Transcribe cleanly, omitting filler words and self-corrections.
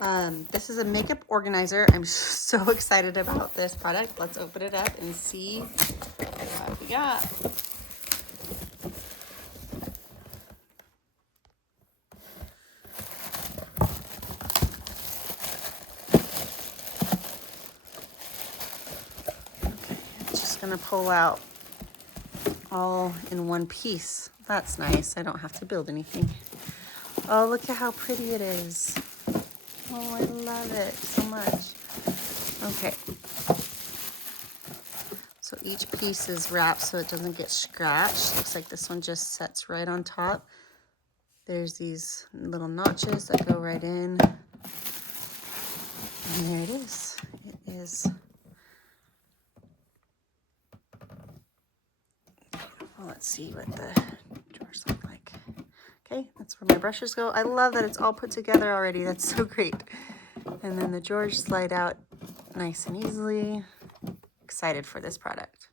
This is a makeup organizer. I'm so excited about this product. Let's open it up and see what we got. Okay, just gonna pull out all in one piece. That's nice. I don't have to build anything. Oh, look at how pretty it is. Oh, I love it so much. Okay. So each piece is wrapped so it doesn't get scratched. Looks like this one just sets right on top. There's these little notches that go right in. And there it is. It is. Well, let's see what the drawers look like. Okay, that's where my brushes go. I love that it's all put together already. That's so great. And then the drawers slide out nice and easily. Excited for this product.